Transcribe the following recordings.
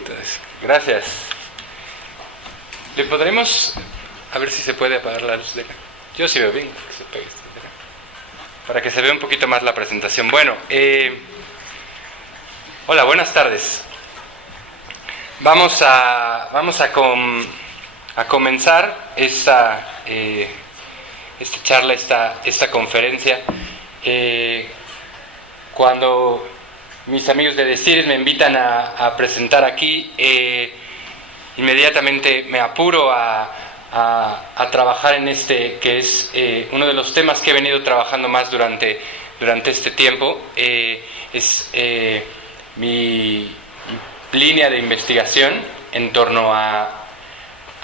Entonces, gracias. ¿Le podremos, a ver si se puede apagar la luz de acá? Yo sí veo bien que se apague esto de acá, para que se vea un poquito más la presentación. Bueno, hola, buenas tardes. Vamos a comenzar esta charla, esta conferencia. Cuando mis amigos de Deciris me invitan a presentar aquí, inmediatamente me apuro a trabajar en que es uno de los temas que he venido trabajando más durante este tiempo. Es mi línea de investigación en torno a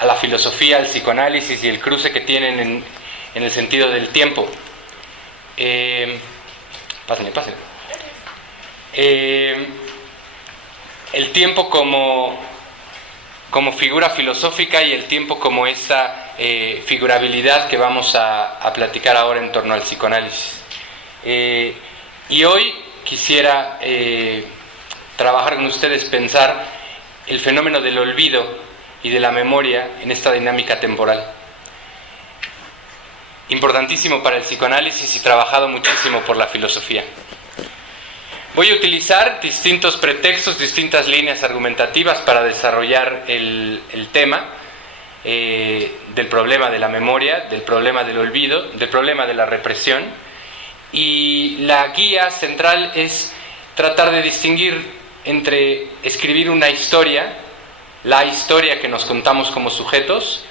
la filosofía, el psicoanálisis y el cruce que tienen en el sentido del tiempo. Pásenle. El tiempo como figura filosófica y el tiempo como esta figurabilidad que vamos a platicar ahora en torno al psicoanálisis. Y hoy quisiera trabajar con ustedes, pensar el fenómeno del olvido y de la memoria en esta dinámica temporal. Importantísimo para el psicoanálisis y trabajado muchísimo por la filosofía. Voy a utilizar distintos pretextos, distintas líneas argumentativas para desarrollar el tema del problema de la memoria, del problema del olvido, del problema de la represión. Y la guía central es tratar de distinguir entre escribir una historia, la historia que nos contamos como sujetos,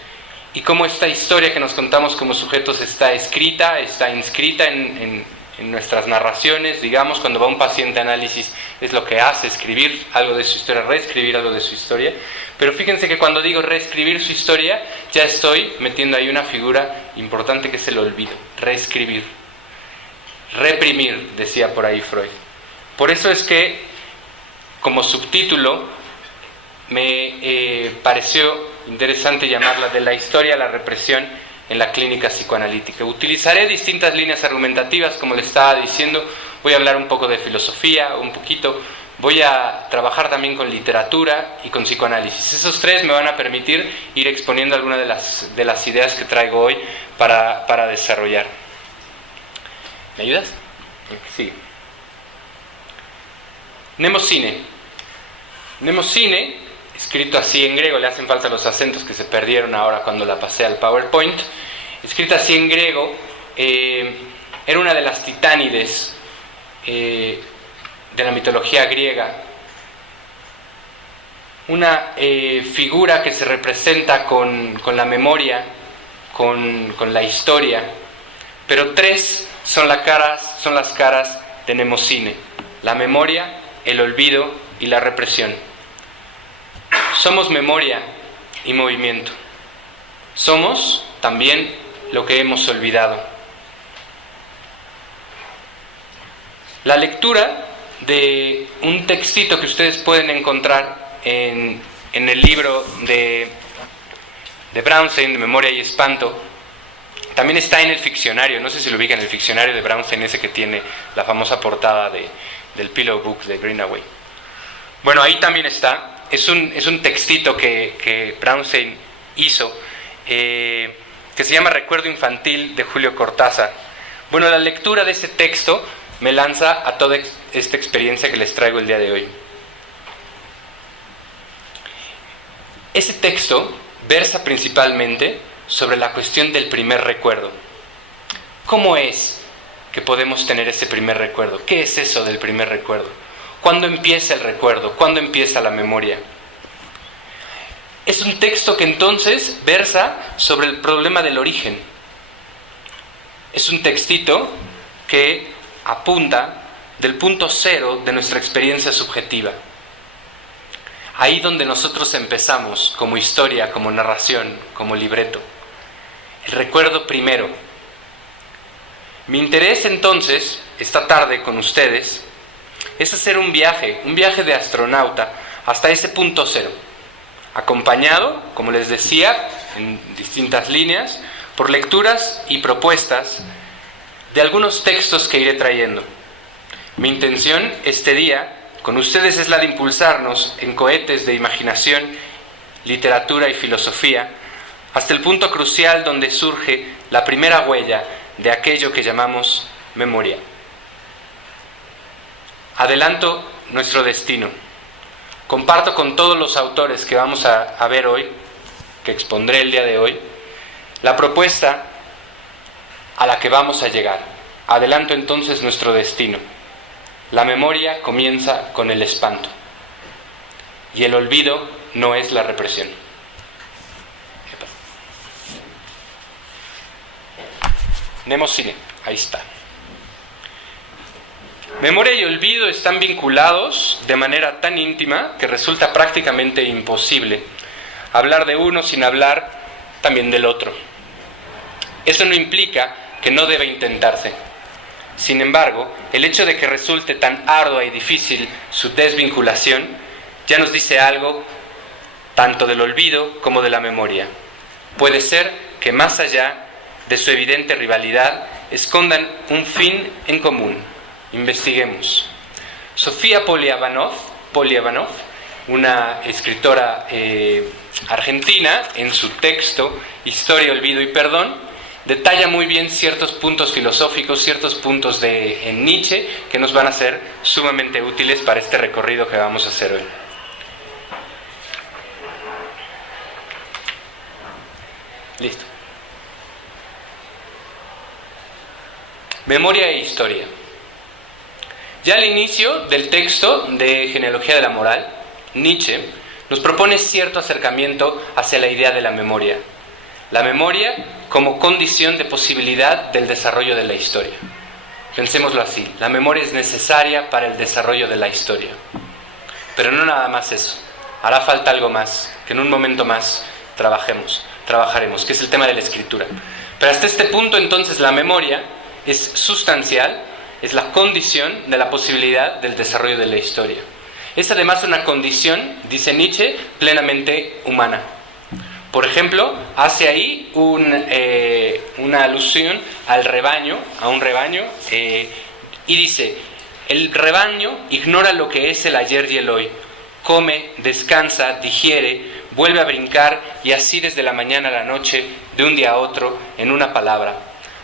y cómo esta historia que nos contamos como sujetos está escrita, está inscrita en nuestras narraciones. Digamos, cuando va un paciente a análisis, es lo que hace, escribir algo de su historia, reescribir algo de su historia. Pero fíjense que cuando digo reescribir su historia, ya estoy metiendo ahí una figura importante que es el olvido. Reescribir, reprimir, decía por ahí Freud. Por eso es que, como subtítulo, me pareció interesante llamarla de la historia a la represión en la clínica psicoanalítica. Utilizaré distintas líneas argumentativas, como le estaba diciendo. Voy a hablar un poco de filosofía, un poquito. Voy a trabajar también con literatura y con psicoanálisis. Esos tres me van a permitir ir exponiendo algunas de las ideas que traigo hoy para desarrollar. ¿Me ayudas? Sí. Mnemosine, escrito así en griego, le hacen falta los acentos que se perdieron ahora cuando la pasé al PowerPoint. Escrita así en griego, era una de las titánides de la mitología griega, una figura que se representa con la memoria, con la historia, pero tres son las caras de Mnemosine: la memoria, el olvido y la represión. Somos memoria y movimiento. Somos también lo que hemos olvidado. La lectura de un textito que ustedes pueden encontrar en el libro de Brownstein, de Memoria y Espanto, también está en el ficcionario. No sé si lo ubican, el ficcionario de Brownstein, ese que tiene la famosa portada del Pillow Book de Greenaway. Bueno, ahí también está. Es un textito que Brownstein hizo, que se llama Recuerdo Infantil, de Julio Cortázar. Bueno, la lectura de ese texto me lanza a toda esta experiencia que les traigo el día de hoy. Ese texto versa principalmente sobre la cuestión del primer recuerdo. ¿Cómo es que podemos tener ese primer recuerdo? ¿Qué es eso del primer recuerdo? ¿Cuándo empieza el recuerdo? ¿Cuándo empieza la memoria? Es un texto que entonces versa sobre el problema del origen. Es un textito que apunta del punto cero de nuestra experiencia subjetiva. Ahí donde nosotros empezamos, como historia, como narración, como libreto. El recuerdo primero. Mi interés entonces, esta tarde con ustedes, es hacer un viaje de astronauta hasta ese punto cero, acompañado, como les decía, en distintas líneas, por lecturas y propuestas de algunos textos que iré trayendo. Mi intención este día con ustedes es la de impulsarnos en cohetes de imaginación, literatura y filosofía, hasta el punto crucial donde surge la primera huella de aquello que llamamos memoria. Adelanto nuestro destino. Comparto con todos los autores que vamos a ver hoy, que expondré el día de hoy, la propuesta a la que vamos a llegar. Adelanto entonces nuestro destino. La memoria comienza con el espanto, y el olvido no es la represión. Nemocine, ahí está. Memoria y olvido están vinculados de manera tan íntima que resulta prácticamente imposible hablar de uno sin hablar también del otro. Eso no implica que no deba intentarse. Sin embargo, el hecho de que resulte tan ardua y difícil su desvinculación ya nos dice algo tanto del olvido como de la memoria. Puede ser que más allá de su evidente rivalidad escondan un fin en común. Investiguemos. Sofía Poliabanov, una escritora argentina, en su texto Historia, Olvido y Perdón, detalla muy bien ciertos puntos filosóficos, ciertos puntos en Nietzsche que nos van a ser sumamente útiles para este recorrido que vamos a hacer hoy. Listo. Memoria e historia. Ya al inicio del texto de Genealogía de la Moral, Nietzsche nos propone cierto acercamiento hacia la idea de la memoria. La memoria como condición de posibilidad del desarrollo de la historia. Pensémoslo así, la memoria es necesaria para el desarrollo de la historia. Pero no nada más eso, hará falta algo más, que en un momento más trabajaremos, que es el tema de la escritura. Pero hasta este punto entonces la memoria es sustancial, es la condición de la posibilidad del desarrollo de la historia. Es además una condición, dice Nietzsche, plenamente humana. Por ejemplo, hace ahí una alusión al rebaño, a un rebaño, y dice: el rebaño ignora lo que es el ayer y el hoy. Come, descansa, digiere, vuelve a brincar, y así desde la mañana a la noche, de un día a otro, en una palabra,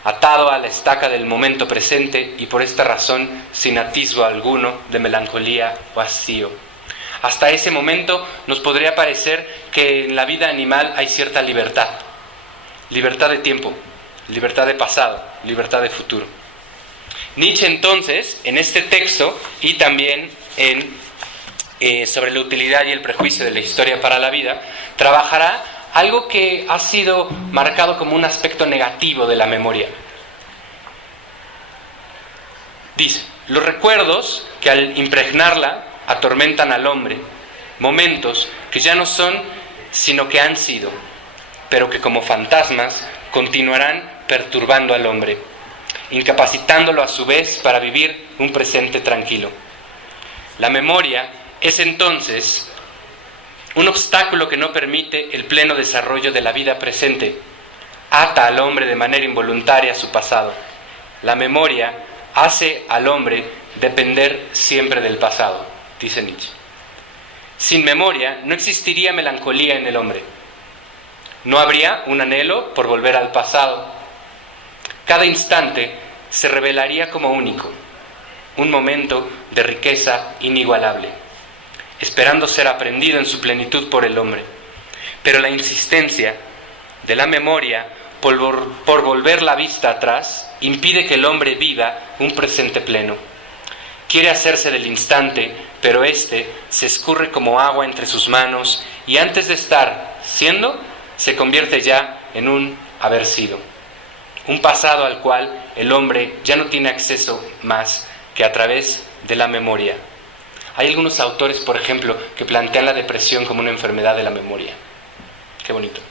atado a la estaca del momento presente y por esta razón sin atisbo alguno de melancolía o hastío. Hasta ese momento nos podría parecer que en la vida animal hay cierta libertad. Libertad de tiempo, libertad de pasado, libertad de futuro. Nietzsche entonces, en este texto y también sobre la utilidad y el prejuicio de la historia para la vida, trabajará algo que ha sido marcado como un aspecto negativo de la memoria. Dice: los recuerdos que al impregnarla atormentan al hombre, momentos que ya no son sino que han sido, pero que como fantasmas continuarán perturbando al hombre, incapacitándolo a su vez para vivir un presente tranquilo. La memoria es entonces un obstáculo que no permite el pleno desarrollo de la vida presente. Ata al hombre de manera involuntaria a su pasado. La memoria hace al hombre depender siempre del pasado, dice Nietzsche. Sin memoria no existiría melancolía en el hombre. No habría un anhelo por volver al pasado. Cada instante se revelaría como único, un momento de riqueza inigualable, esperando ser aprendido en su plenitud por el hombre. Pero la insistencia de la memoria por volver la vista atrás impide que el hombre viva un presente pleno. Quiere hacerse del instante, pero éste se escurre como agua entre sus manos y antes de estar siendo, se convierte ya en un haber sido. Un pasado al cual el hombre ya no tiene acceso más que a través de la memoria. Hay algunos autores, por ejemplo, que plantean la depresión como una enfermedad de la memoria. Qué bonito.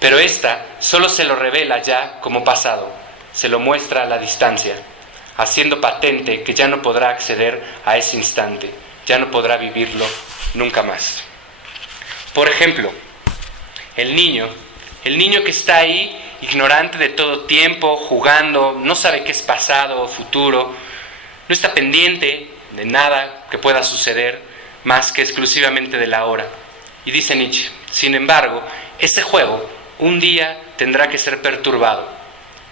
Pero esta solo se lo revela ya como pasado, se lo muestra a la distancia, haciendo patente que ya no podrá acceder a ese instante, ya no podrá vivirlo nunca más. Por ejemplo, el niño que está ahí, ignorante de todo tiempo, jugando, no sabe qué es pasado o futuro, no está pendiente de nada que pueda suceder más que exclusivamente del ahora. Y dice Nietzsche, sin embargo, ese juego un día tendrá que ser perturbado,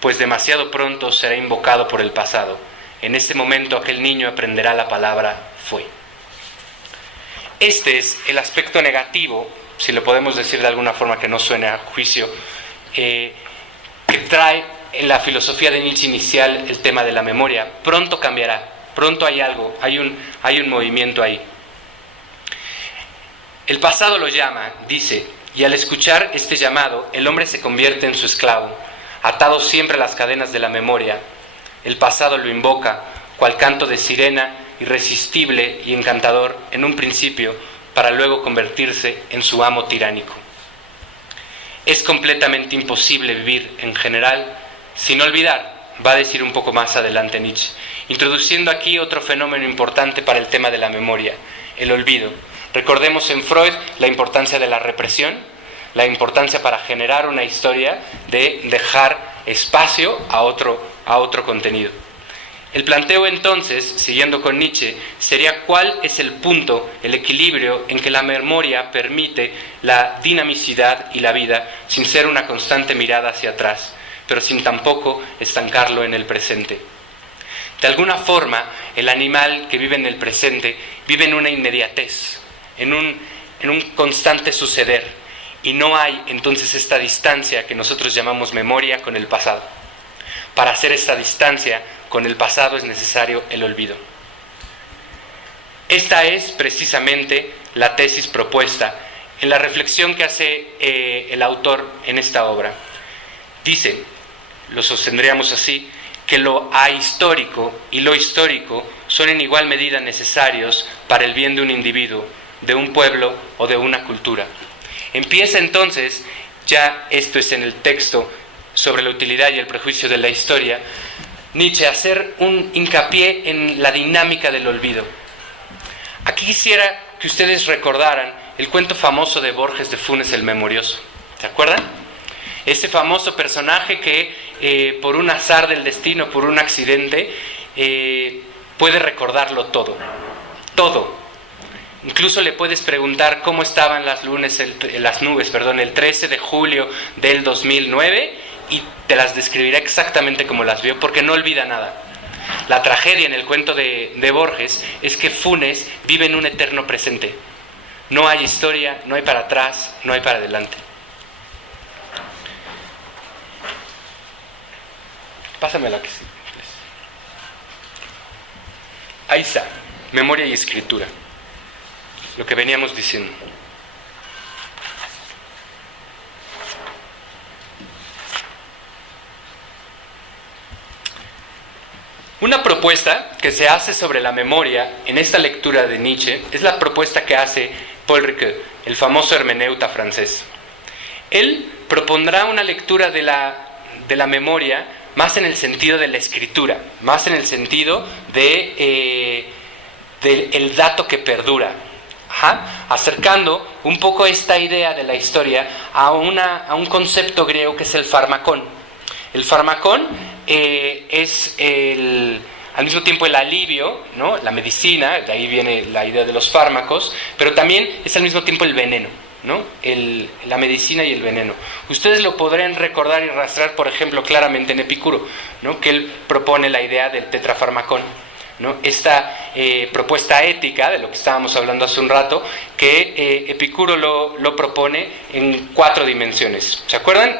pues demasiado pronto será invocado por el pasado. En ese momento aquel niño aprenderá la palabra fue. Este es el aspecto negativo, si lo podemos decir de alguna forma que no suene a juicio, que trae en la filosofía de Nietzsche inicial el tema de la memoria. Pronto cambiará, pronto hay algo, hay un movimiento ahí. El pasado lo llama, dice, y al escuchar este llamado, el hombre se convierte en su esclavo, atado siempre a las cadenas de la memoria. El pasado lo invoca, cual canto de sirena, irresistible y encantador en un principio, para luego convertirse en su amo tiránico. Es completamente imposible vivir, en general, sin olvidar, va a decir un poco más adelante Nietzsche, introduciendo aquí otro fenómeno importante para el tema de la memoria, el olvido. Recordemos en Freud la importancia de la represión, la importancia para generar una historia de dejar espacio a otro contenido. El planteo entonces, siguiendo con Nietzsche, sería cuál es el punto, el equilibrio en que la memoria permite la dinamicidad y la vida sin ser una constante mirada hacia atrás, pero sin tampoco estancarlo en el presente. De alguna forma, el animal que vive en el presente vive en una inmediatez, en un constante suceder, y no hay entonces esta distancia que nosotros llamamos memoria con el pasado. Para hacer esta distancia con el pasado es necesario el olvido. Esta es precisamente la tesis propuesta en la reflexión que hace el autor en esta obra. Dice, lo sostendríamos así, que lo ahistórico y lo histórico son en igual medida necesarios para el bien de un individuo, de un pueblo o de una cultura. Empieza entonces, ya esto es en el texto sobre la utilidad y el prejuicio de la historia, Nietzsche a hacer un hincapié en la dinámica del olvido. Aquí quisiera que ustedes recordaran el cuento famoso de Borges de Funes el Memorioso. ¿Se acuerdan? Ese famoso personaje que por un azar del destino, por un accidente, puede recordarlo todo. Todo. Incluso le puedes preguntar cómo estaban las nubes, el 13 de julio del 2009 y te las describirá exactamente como las vio, porque no olvida nada. La tragedia en el cuento de Borges es que Funes vive en un eterno presente. No hay historia, no hay para atrás, no hay para adelante. Pásamela que sí. Ahí está, memoria y escritura. Lo que veníamos diciendo. Una propuesta que se hace sobre la memoria en esta lectura de Nietzsche es la propuesta que hace Paul Ricoeur, el famoso hermeneuta francés. Él propondrá una lectura de la memoria más en el sentido de la escritura, más en el sentido del dato que perdura. Acercando un poco esta idea de la historia a un concepto griego que es el farmacón. El farmacón es al mismo tiempo el alivio, ¿no? La medicina, de ahí viene la idea de los fármacos, pero también es al mismo tiempo el veneno, ¿no? La medicina y el veneno. Ustedes lo podrán recordar y rastrear, por ejemplo, claramente en Epicuro, ¿no? Que él propone la idea del tetrafarmacón, ¿no? Esta propuesta ética, de lo que estábamos hablando hace un rato, que Epicuro lo propone en 4 dimensiones. ¿Se acuerdan?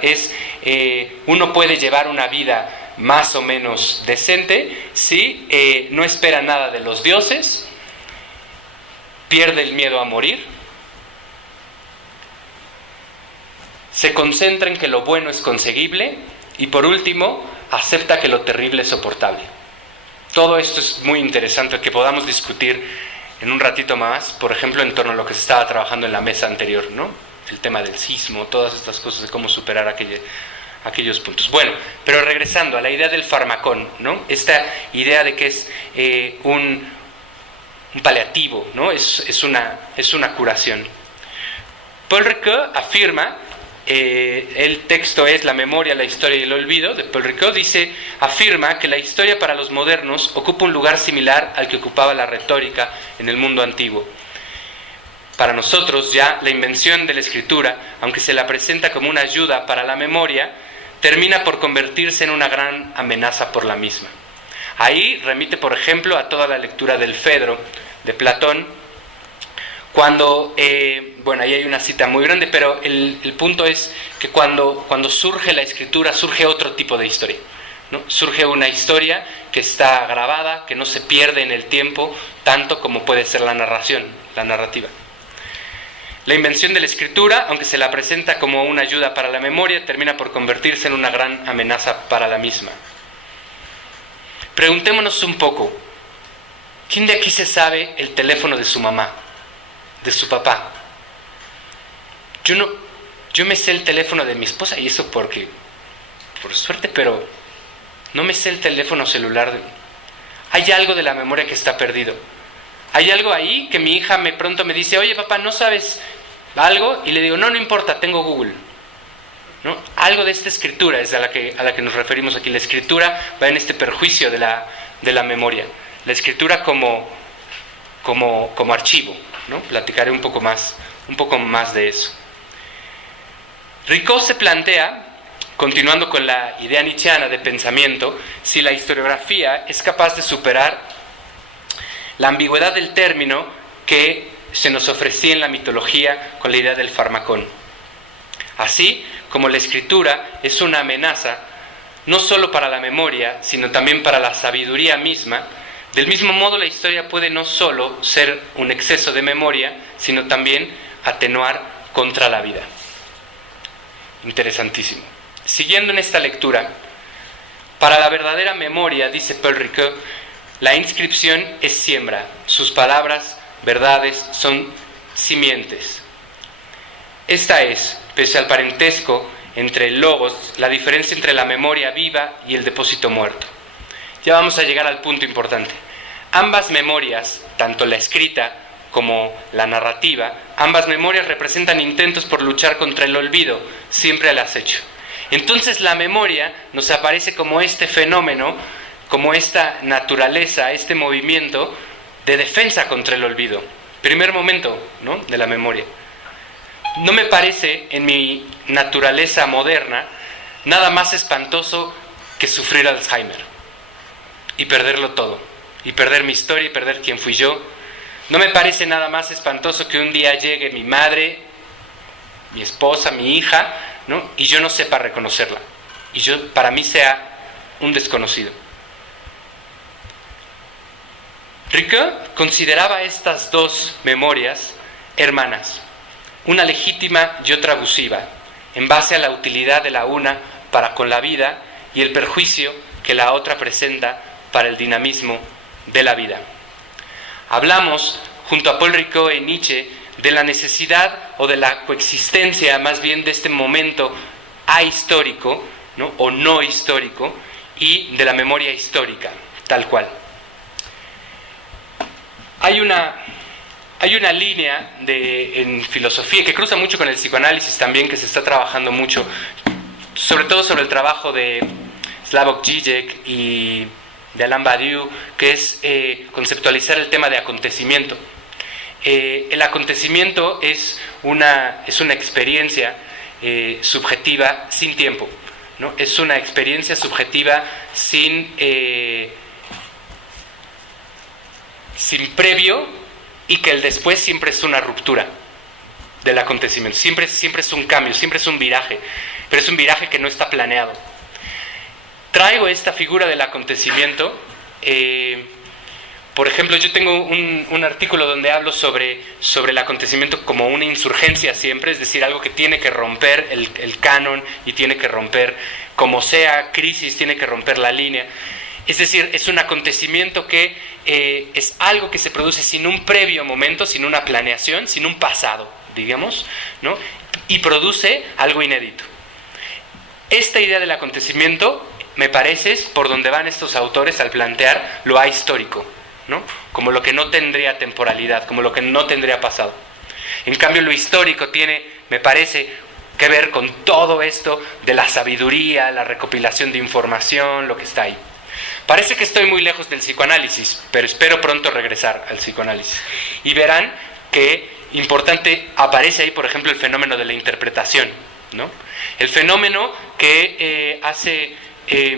Uno puede llevar una vida más o menos decente si no espera nada de los dioses, pierde el miedo a morir, se concentra en que lo bueno es conseguible y, por último, acepta que lo terrible es soportable. Todo esto es muy interesante que podamos discutir en un ratito más, por ejemplo, en torno a lo que se estaba trabajando en la mesa anterior, ¿no? El tema del sismo, todas estas cosas de cómo superar aquellos puntos. Bueno, pero regresando a la idea del farmacón, ¿no? Esta idea de que es un paliativo, ¿no? Es una curación. Paul Ricoeur afirma el texto es La memoria, la historia y el olvido, de Paul Ricoeur, afirma que la historia para los modernos ocupa un lugar similar al que ocupaba la retórica en el mundo antiguo. Para nosotros ya la invención de la escritura, aunque se la presenta como una ayuda para la memoria, termina por convertirse en una gran amenaza por la misma. Ahí remite, por ejemplo, a toda la lectura del Fedro, de Platón, cuando, ahí hay una cita muy grande, pero el punto es que cuando surge la escritura, surge otro tipo de historia, ¿no? Surge una historia que está grabada, que no se pierde en el tiempo, tanto como puede ser la narración, la narrativa. La invención de la escritura, aunque se la presenta como una ayuda para la memoria, termina por convertirse en una gran amenaza para la misma. Preguntémonos un poco, ¿quién de aquí se sabe el teléfono de su mamá, de su papá? Yo me sé el teléfono de mi esposa, y eso por suerte, pero no me sé el teléfono celular. Hay algo de la memoria que está perdido. Hay algo ahí que mi hija pronto me dice, oye papá, ¿no sabes algo? Y le digo, no importa, tengo Google, ¿no? Algo de esta escritura es a la que nos referimos aquí. La escritura va en este perjuicio de la memoria. La escritura como archivo, ¿no? Platicaré un poco más de eso. Ricoeur se plantea, continuando con la idea nietzscheana de pensamiento, si la historiografía es capaz de superar la ambigüedad del término que se nos ofrecía en la mitología con la idea del farmacón. Así como la escritura es una amenaza no solo para la memoria, sino también para la sabiduría misma, del mismo modo la historia puede no solo ser un exceso de memoria, sino también atenuar contra la vida. Interesantísimo. Siguiendo en esta lectura, para la verdadera memoria, dice Paul Ricoeur, la inscripción es siembra, sus palabras, verdades, son simientes. Esta es, pese al parentesco entre el logos, la diferencia entre la memoria viva y el depósito muerto. Ya vamos a llegar al punto importante. Ambas memorias, tanto la escrita como la narrativa, ambas memorias representan intentos por luchar contra el olvido, siempre al acecho. Entonces la memoria nos aparece como este fenómeno, como esta naturaleza, este movimiento de defensa contra el olvido. Primer momento, ¿no?, de la memoria. No me parece, en mi naturaleza moderna, nada más espantoso que sufrir Alzheimer y perderlo todo, y perder mi historia y perder quién fui yo. No me parece nada más espantoso que un día llegue mi madre, mi esposa, mi hija, ¿no?, y yo no sepa reconocerla, y para mí sea un desconocido. Ricoeur consideraba estas dos memorias hermanas, una legítima y otra abusiva, en base a la utilidad de la una para con la vida y el perjuicio que la otra presenta para el dinamismo de la vida. Hablamos, junto a Paul Ricoeur y Nietzsche, de la necesidad o de la coexistencia, más bien de este momento ahistórico, ¿no?, o no histórico, y de la memoria histórica, tal cual. Hay una línea en filosofía que cruza mucho con el psicoanálisis también, que se está trabajando mucho, sobre todo sobre el trabajo de Slavoj Žižek y de Alain Badiou, que es conceptualizar el tema de acontecimiento. El acontecimiento es una experiencia subjetiva sin tiempo, ¿no? Es una experiencia subjetiva sin previo, y que el después siempre es una ruptura del acontecimiento, siempre es un cambio, siempre es un viraje, pero es un viraje que no está planeado. Traigo esta figura del acontecimiento, por ejemplo, yo tengo un artículo donde hablo sobre el acontecimiento como una insurgencia siempre, es decir, algo que tiene que romper el canon y tiene que romper, como sea crisis, tiene que romper la línea. Es decir, es un acontecimiento que es algo que se produce sin un previo momento, sin una planeación, sin un pasado, digamos, ¿no?, y produce algo inédito. Esta idea del acontecimiento, me parece, es por donde van estos autores al plantear lo ahistórico, ¿no?, como lo que no tendría temporalidad, como lo que no tendría pasado. En cambio, lo histórico tiene, me parece, que ver con todo esto de la sabiduría, la recopilación de información, lo que está ahí. Parece que estoy muy lejos del psicoanálisis, pero espero pronto regresar al psicoanálisis. Y verán que importante aparece ahí, por ejemplo, el fenómeno de la interpretación, ¿no? El fenómeno que hace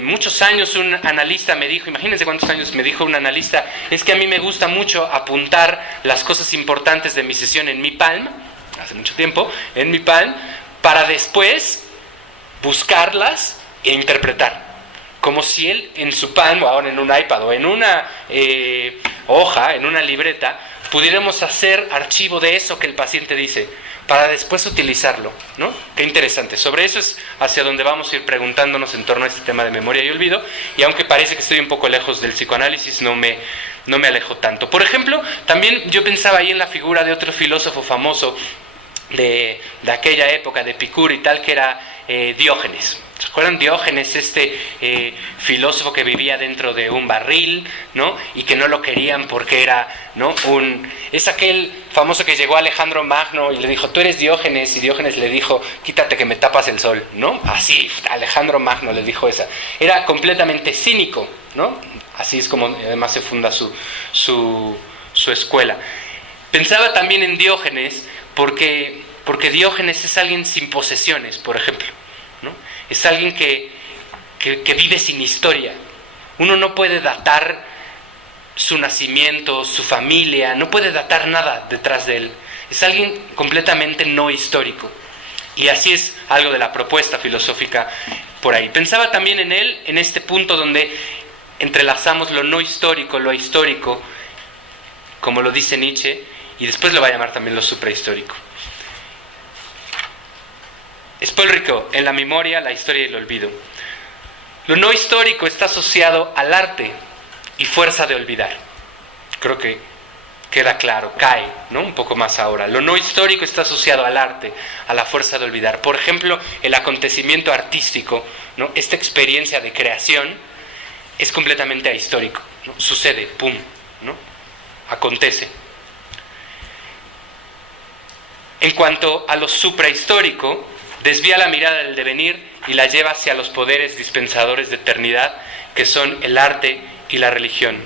muchos años un analista me dijo, imagínense cuántos años me dijo un analista, es que a mí me gusta mucho apuntar las cosas importantes de mi sesión en mi Palm, hace mucho tiempo, en mi Palm, para después buscarlas e interpretar. Como si él en su Palm, o ahora en un iPad, o en una hoja, en una libreta, pudiéramos hacer archivo de eso que el paciente dice, para después utilizarlo, ¿no? Qué interesante. Sobre eso es hacia donde vamos a ir preguntándonos en torno a este tema de memoria y olvido, y aunque parece que estoy un poco lejos del psicoanálisis, no me alejo tanto. Por ejemplo, también yo pensaba ahí en la figura de otro filósofo famoso de aquella época, de Epicuro y tal, que era Diógenes. ¿Se acuerdan? Diógenes, este filósofo que vivía dentro de un barril, ¿no? Y que no lo querían porque era, ¿no? Es aquel famoso que llegó a Alejandro Magno y le dijo, tú eres Diógenes, y Diógenes le dijo, quítate que me tapas el sol, ¿no? Así, Alejandro Magno le dijo esa. Era completamente cínico, ¿no? Así es como además se funda su escuela. Pensaba también en Diógenes porque Diógenes es alguien sin posesiones, por ejemplo, ¿no? Es alguien que vive sin historia. Uno no puede datar su nacimiento, su familia, no puede datar nada detrás de él. Es alguien completamente no histórico. Y así es algo de la propuesta filosófica por ahí. Pensaba también en él, en este punto donde entrelazamos lo no histórico, lo histórico, como lo dice Nietzsche, y después lo va a llamar también lo suprahistórico. Paul Ricoeur, en la memoria, la historia y el olvido. Lo no histórico está asociado al arte y fuerza de olvidar. Creo que queda claro, cae, ¿no? Un poco más ahora. Lo no histórico está asociado al arte, a la fuerza de olvidar. Por ejemplo, el acontecimiento artístico, ¿no? Esta experiencia de creación es completamente ahistórico, ¿no? Sucede, pum, ¿no? Acontece. En cuanto a lo suprahistórico, desvía la mirada del devenir y la lleva hacia los poderes dispensadores de eternidad, que son el arte y la religión.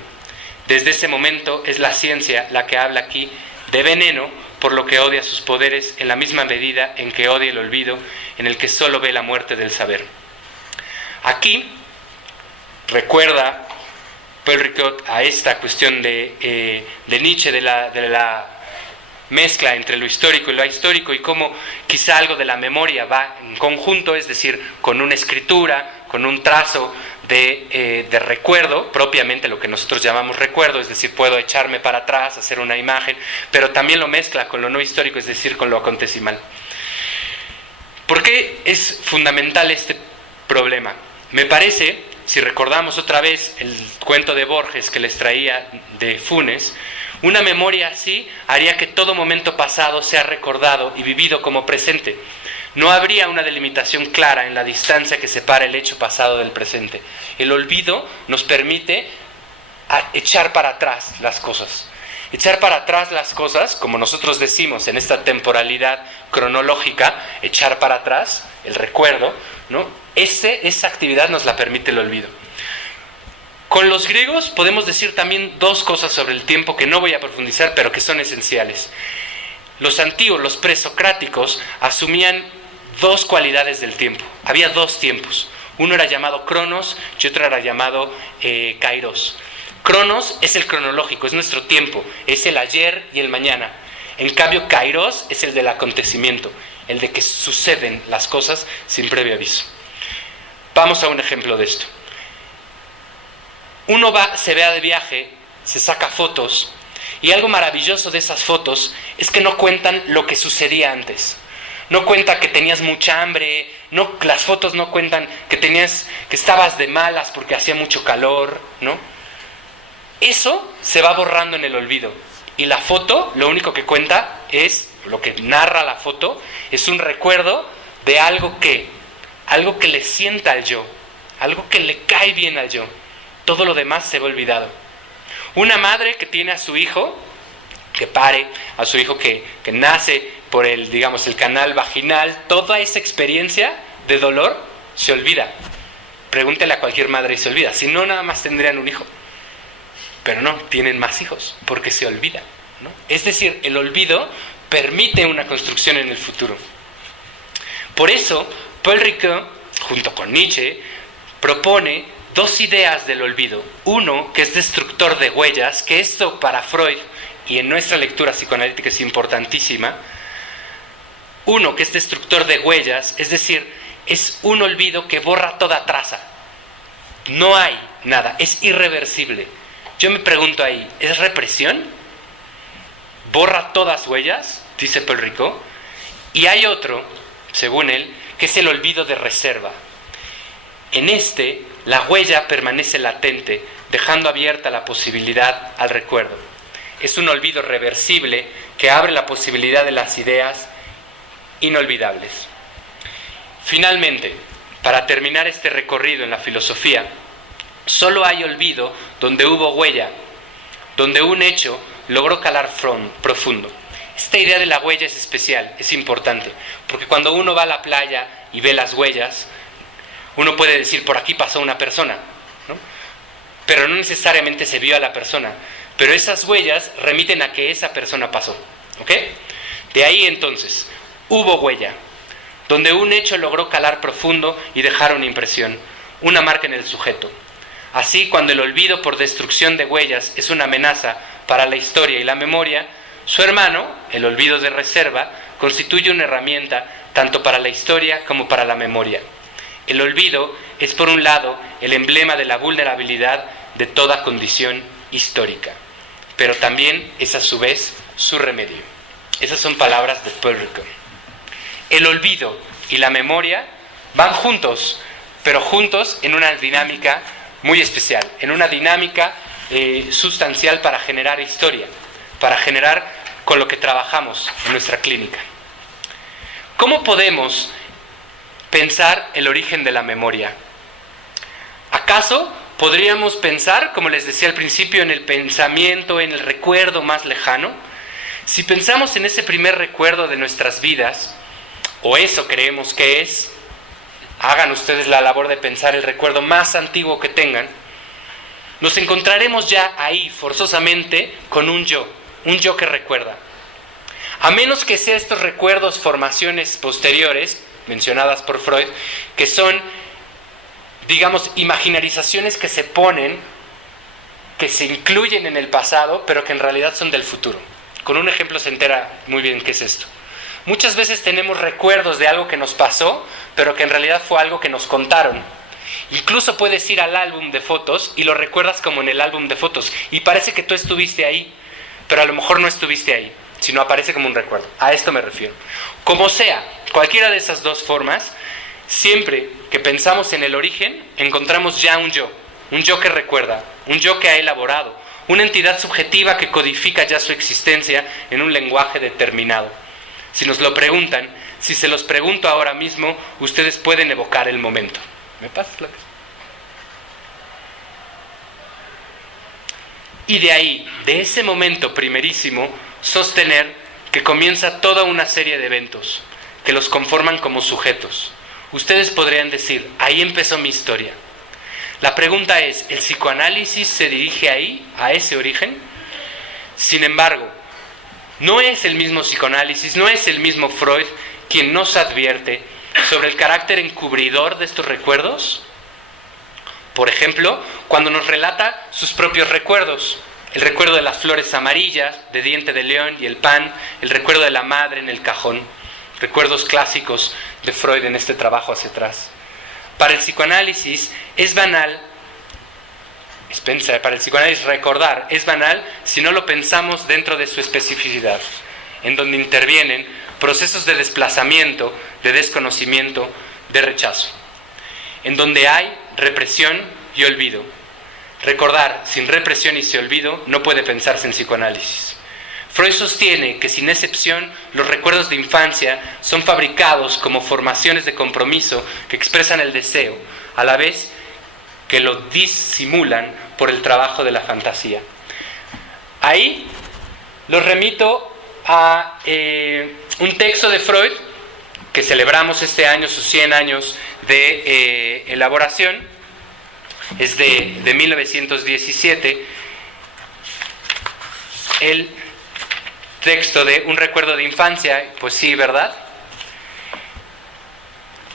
Desde ese momento es la ciencia la que habla aquí de veneno, por lo que odia sus poderes en la misma medida en que odia el olvido, en el que solo ve la muerte del saber. Aquí recuerda Paul Ricoeur a esta cuestión de Nietzsche, de la mezcla entre lo histórico y lo ahistórico, y cómo quizá algo de la memoria va en conjunto, es decir, con una escritura, con un trazo de recuerdo, propiamente lo que nosotros llamamos recuerdo, es decir, puedo echarme para atrás, hacer una imagen, pero también lo mezcla con lo no histórico, es decir, con lo acontecimal. ¿Por qué es fundamental este problema? Me parece, si recordamos otra vez el cuento de Borges que les traía de Funes, una memoria así haría que todo momento pasado sea recordado y vivido como presente. No habría una delimitación clara en la distancia que separa el hecho pasado del presente. El olvido nos permite echar para atrás las cosas. Echar para atrás las cosas, como nosotros decimos en esta temporalidad cronológica, echar para atrás el recuerdo, ¿no? Esa actividad nos la permite el olvido. Con los griegos podemos decir también dos cosas sobre el tiempo que no voy a profundizar, pero que son esenciales. Los antiguos, los presocráticos, asumían dos cualidades del tiempo. Había dos tiempos. Uno era llamado Cronos y otro era llamado Kairos. Cronos es el cronológico, es nuestro tiempo, es el ayer y el mañana. En cambio, Kairos es el del acontecimiento, el de que suceden las cosas sin previo aviso. Vamos a un ejemplo de esto. Uno se va de viaje, se saca fotos, y algo maravilloso de esas fotos es que no cuentan lo que sucedía antes. No cuenta que tenías mucha hambre, las fotos no cuentan que estabas de malas porque hacía mucho calor, ¿no? Eso se va borrando en el olvido. Y la foto, lo único que cuenta es, lo que narra la foto, es un recuerdo de algo que le sienta al yo, algo que le cae bien al yo. Todo lo demás se va olvidado. Una madre que tiene a su hijo, que pare, a su hijo que nace por el, digamos, el canal vaginal, toda esa experiencia de dolor se olvida. Pregúntele a cualquier madre y se olvida. Si no, nada más tendrían un hijo. Pero no, tienen más hijos, porque se olvida, ¿no? Es decir, el olvido permite una construcción en el futuro. Por eso, Paul Ricoeur, junto con Nietzsche, propone dos ideas del olvido. Uno, que es destructor de huellas, que esto para Freud y en nuestra lectura psicoanalítica es importantísima. Uno, que es destructor de huellas, es decir, es un olvido que borra toda traza. No hay nada, es irreversible. Yo me pregunto ahí, ¿es represión? ¿Borra todas huellas? Dice Paul Ricoeur. Y hay otro, según él, que es el olvido de reserva. En este, la huella permanece latente, dejando abierta la posibilidad al recuerdo. Es un olvido reversible que abre la posibilidad de las ideas inolvidables. Finalmente, para terminar este recorrido en la filosofía, solo hay olvido donde hubo huella, donde un hecho logró calar profundo. Esta idea de la huella es especial, es importante, porque cuando uno va a la playa y ve las huellas, uno puede decir, por aquí pasó una persona, ¿no? Pero no necesariamente se vio a la persona, pero esas huellas remiten a que esa persona pasó, ¿ok? De ahí entonces, hubo huella, donde un hecho logró calar profundo y dejar una impresión, una marca en el sujeto. Así, cuando el olvido por destrucción de huellas es una amenaza para la historia y la memoria, su hermano, el olvido de reserva, constituye una herramienta tanto para la historia como para la memoria. El olvido es, por un lado, el emblema de la vulnerabilidad de toda condición histórica, pero también es a su vez su remedio. Esas son palabras de Paul Ricoeur. El olvido y la memoria van juntos, pero juntos en una dinámica muy especial, en una dinámica sustancial para generar historia, para generar con lo que trabajamos en nuestra clínica. ¿Cómo podemos pensar el origen de la memoria? ¿Acaso podríamos pensar, como les decía al principio, en el pensamiento, en el recuerdo más lejano? Si pensamos en ese primer recuerdo de nuestras vidas, o eso creemos que es, hagan ustedes la labor de pensar el recuerdo más antiguo que tengan, nos encontraremos ya ahí forzosamente con un yo que recuerda. A menos que sea estos recuerdos, formaciones posteriores, mencionadas por Freud, que son, digamos, imaginarizaciones que se ponen, que se incluyen en el pasado, pero que en realidad son del futuro. Con un ejemplo se entera muy bien qué es esto. Muchas veces tenemos recuerdos de algo que nos pasó, pero que en realidad fue algo que nos contaron. Incluso puedes ir al álbum de fotos y lo recuerdas como en el álbum de fotos, y parece que tú estuviste ahí, pero a lo mejor no estuviste ahí, sino aparece como un recuerdo. A esto me refiero. Como sea, cualquiera de esas dos formas, siempre que pensamos en el origen, encontramos ya un yo que recuerda, un yo que ha elaborado, una entidad subjetiva que codifica ya su existencia en un lenguaje determinado. Si nos lo preguntan, si se los pregunto ahora mismo, ustedes pueden evocar el momento. ¿Me pasas la cosa? Y de ahí, de ese momento primerísimo, sostener que comienza toda una serie de eventos que los conforman como sujetos. Ustedes podrían decir, ahí empezó mi historia. La pregunta es, ¿el psicoanálisis se dirige ahí, a ese origen? Sin embargo, no es el mismo psicoanálisis, no es el mismo Freud quien nos advierte sobre el carácter encubridor de estos recuerdos. Por ejemplo, cuando nos relata sus propios recuerdos, el recuerdo de las flores amarillas, de diente de león y el pan, el recuerdo de la madre en el cajón, recuerdos clásicos de Freud en este trabajo hacia atrás. Para el psicoanálisis es banal, para el psicoanálisis recordar es banal si no lo pensamos dentro de su especificidad, en donde intervienen procesos de desplazamiento, de desconocimiento, de rechazo, en donde hay represión y olvido. Recordar sin represión y sin olvido no puede pensarse en psicoanálisis. Freud sostiene que sin excepción los recuerdos de infancia son fabricados como formaciones de compromiso que expresan el deseo, a la vez que lo disimulan por el trabajo de la fantasía. Ahí los remito a Un texto de Freud, que celebramos este año sus 100 años de elaboración, es de 1917, el texto de Un recuerdo de infancia. Pues sí, ¿verdad?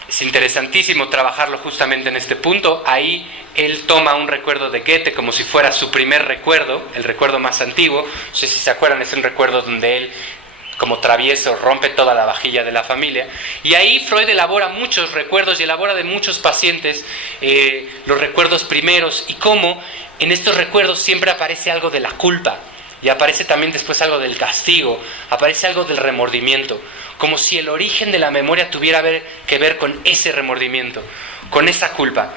Es interesantísimo trabajarlo justamente en este punto. Ahí él toma un recuerdo de Goethe como si fuera su primer recuerdo, el recuerdo más antiguo. No sé si se acuerdan, es un recuerdo donde él, como travieso, rompe toda la vajilla de la familia. Y ahí Freud elabora muchos recuerdos y elabora de muchos pacientes los recuerdos primeros, y cómo en estos recuerdos siempre aparece algo de la culpa. Y aparece también después algo del castigo, aparece algo del remordimiento, como si el origen de la memoria tuviera que ver con ese remordimiento, con esa culpa.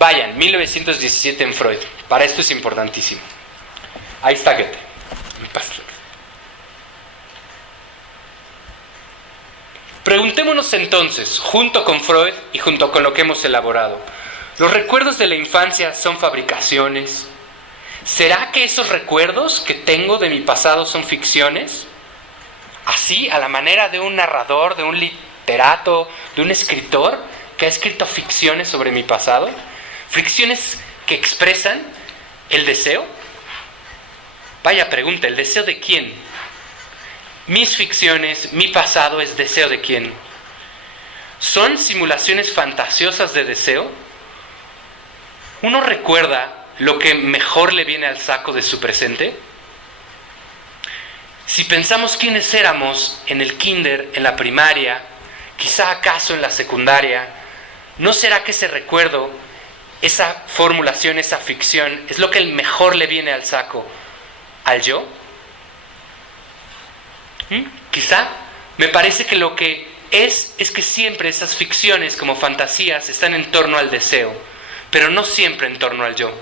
Vayan, 1917 en Freud, para esto es importantísimo. Ahí está Goethe. Preguntémonos entonces, junto con Freud y junto con lo que hemos elaborado, ¿los recuerdos de la infancia son fabricaciones? ¿Será que esos recuerdos que tengo de mi pasado son ficciones? Así, a la manera de un narrador, de un literato, de un escritor que ha escrito ficciones sobre mi pasado. ¿Ficciones que expresan el deseo? Vaya pregunta, ¿el deseo de quién? Mis ficciones, mi pasado, ¿es deseo de quién? ¿Son simulaciones fantasiosas de deseo? ¿Uno recuerda lo que mejor le viene al saco de su presente? Si pensamos quiénes éramos en el kinder, en la primaria, quizá acaso en la secundaria, ¿no será que ese recuerdo, esa formulación, esa ficción, es lo que mejor le viene al saco al yo? Quizá. Me parece que lo que es que siempre esas ficciones como fantasías están en torno al deseo, pero no siempre en torno al yo.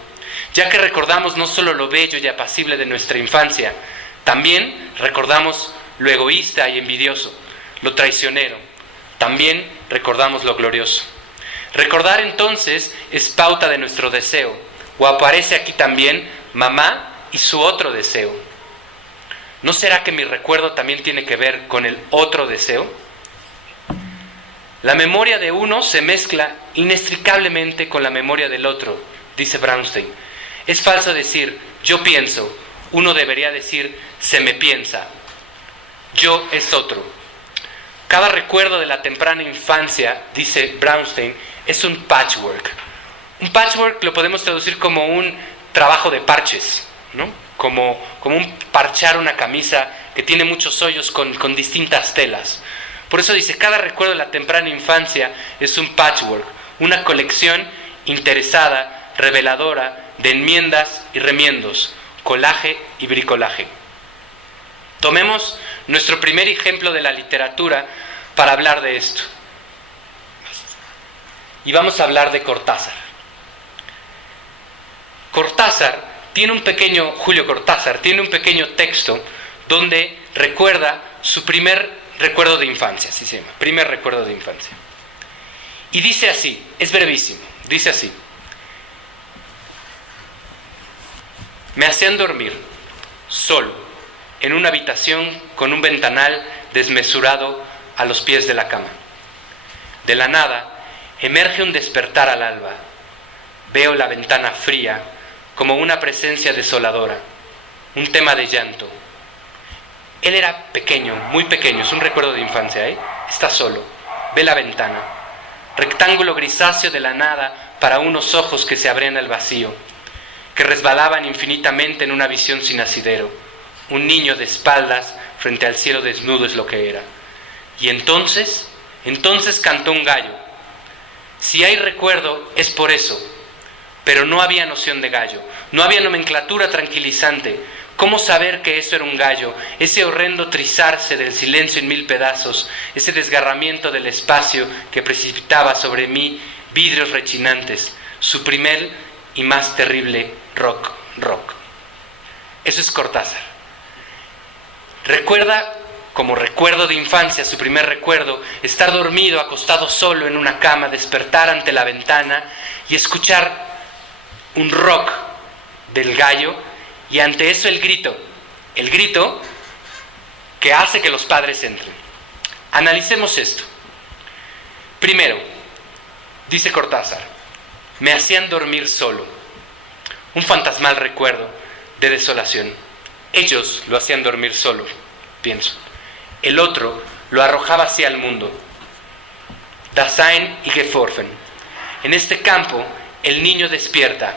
Ya que recordamos no solo lo bello y apacible de nuestra infancia, también recordamos lo egoísta y envidioso, lo traicionero. También recordamos lo glorioso. Recordar entonces es pauta de nuestro deseo, o aparece aquí también mamá y su otro deseo. ¿No será que mi recuerdo también tiene que ver con el otro deseo? La memoria de uno se mezcla inextricablemente con la memoria del otro, dice Brownstein. Es falso decir, yo pienso. Uno debería decir, se me piensa. Yo es otro. Cada recuerdo de la temprana infancia, dice Brownstein, es un patchwork. Un patchwork lo podemos traducir como un trabajo de parches, ¿no? Como un parchar una camisa que tiene muchos hoyos con distintas telas. Por eso dice, cada recuerdo de la temprana infancia es un patchwork, una colección interesada, reveladora, de enmiendas y remiendos, colaje y bricolaje. Tomemos nuestro primer ejemplo de la literatura para hablar de esto. Y vamos a hablar de Cortázar. Julio Cortázar tiene un pequeño texto donde recuerda su primer recuerdo de infancia, así se llama, primer recuerdo de infancia. Y dice así, es brevísimo, dice así: me hacían dormir, solo, en una habitación con un ventanal desmesurado a los pies de la cama. De la nada, emerge un despertar al alba. Veo la ventana fría, como una presencia desoladora, un tema de llanto. Él era pequeño, muy pequeño, es un recuerdo de infancia, Está solo, ve la ventana, rectángulo grisáceo de la nada para unos ojos que se abrían al vacío, que resbalaban infinitamente en una visión sin asidero. Un niño de espaldas frente al cielo desnudo es lo que era. Y entonces cantó un gallo. Si hay recuerdo es por eso, pero no había noción de gallo, no había nomenclatura tranquilizante. ¿Cómo saber que eso era un gallo? Ese horrendo trizarse del silencio en mil pedazos, ese desgarramiento del espacio que precipitaba sobre mí vidrios rechinantes, su primer y más terrible rock. Eso es Cortázar. Recuerda, como recuerdo de infancia, su primer recuerdo, estar dormido, acostado solo en una cama, despertar ante la ventana y escuchar un rock del gallo, y ante eso el grito que hace que los padres entren. Analicemos esto. Primero, dice Cortázar, me hacían dormir solo. Un fantasmal recuerdo de desolación. Ellos lo hacían dormir solo, pienso. El otro lo arrojaba hacia el mundo. Dasein y geworfen. En este campo, el niño despierta,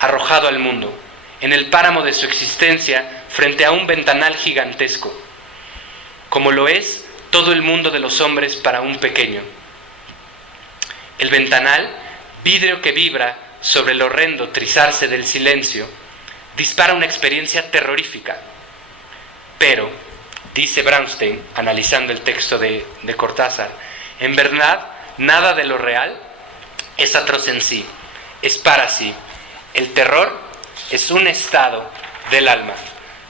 arrojado al mundo, en el páramo de su existencia, frente a un ventanal gigantesco, como lo es todo el mundo de los hombres para un pequeño. El ventanal, vidrio que vibra sobre el horrendo trizarse del silencio, dispara una experiencia terrorífica. Pero, dice Bernstein, analizando el texto de Cortázar, en verdad, nada de lo real es atroz en sí, es para sí. El terror es un estado del alma.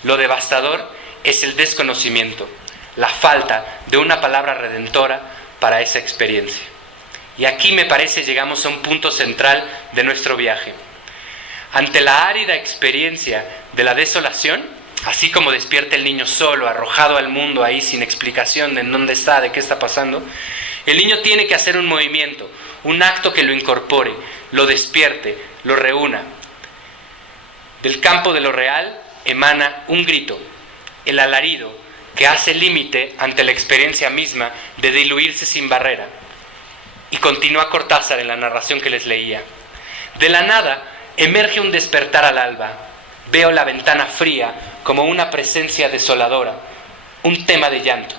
Lo devastador es el desconocimiento, la falta de una palabra redentora para esa experiencia. Y aquí me parece llegamos a un punto central de nuestro viaje. Ante la árida experiencia de la desolación, así como despierta el niño solo, arrojado al mundo ahí sin explicación de en dónde está, de qué está pasando, el niño tiene que hacer un movimiento, un acto que lo incorpore, lo despierte, lo reúna. Del campo de lo real emana un grito, el alarido, que hace límite ante la experiencia misma de diluirse sin barrera. Y continúa Cortázar en la narración que les leía. De la nada emerge un despertar al alba. Veo la ventana fría como una presencia desoladora, un tema de llanto.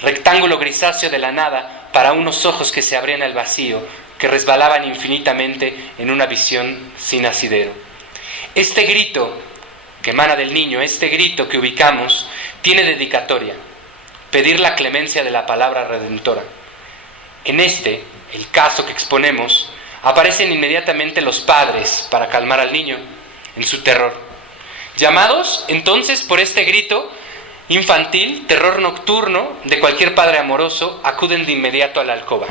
Rectángulo grisáceo de la nada para unos ojos que se abrían al vacío, que resbalaban infinitamente en una visión sin asidero. Este grito que emana del niño, este grito que ubicamos, tiene dedicatoria: pedir la clemencia de la palabra redentora. En el caso que exponemos, aparecen inmediatamente los padres para calmar al niño en su terror. Llamados entonces por este grito infantil, terror nocturno de cualquier padre amoroso, acuden de inmediato a la alcoba.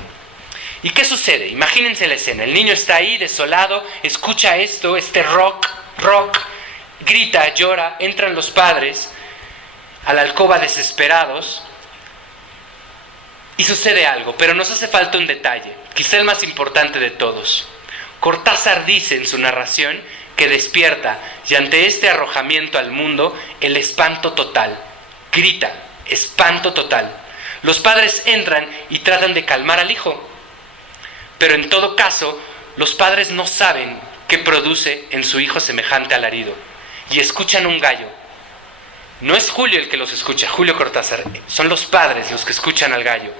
¿Y qué sucede? Imagínense la escena. El niño está ahí desolado, escucha esto, este rock, grita, llora, entran los padres a la alcoba desesperados. Y sucede algo, pero nos hace falta un detalle, quizá el más importante de todos. Cortázar dice en su narración que despierta, y ante este arrojamiento al mundo, el espanto total. Grita, espanto total. Los padres entran y tratan de calmar al hijo, pero en todo caso, los padres no saben qué produce en su hijo semejante alarido, y escuchan un gallo. No es Julio el que los escucha, Julio Cortázar, son los padres los que escuchan al gallo.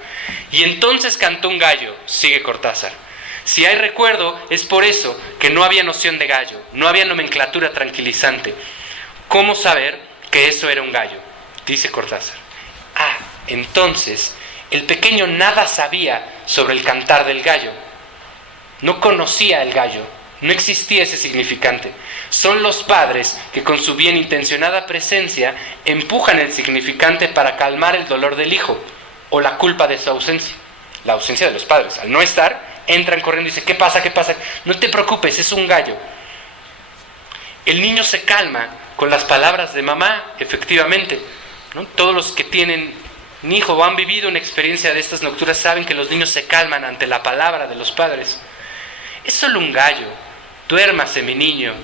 Y entonces cantó un gallo, sigue Cortázar. Si hay recuerdo, es por eso que no había noción de gallo, no había nomenclatura tranquilizante. ¿Cómo saber que eso era un gallo? Dice Cortázar. Entonces, el pequeño nada sabía sobre el cantar del gallo. No conocía el gallo, no existía ese significante. Son los padres que con su bien intencionada presencia empujan el significante para calmar el dolor del hijo o la culpa de su ausencia. La ausencia de los padres. Al no estar, entran corriendo y dicen: ¿qué pasa? ¿Qué pasa? No te preocupes, es un gallo. El niño se calma con las palabras de mamá, efectivamente, ¿no? Todos los que tienen un hijo o han vivido una experiencia de estas nocturnas saben que los niños se calman ante la palabra de los padres. Es solo un gallo, duérmase mi niño.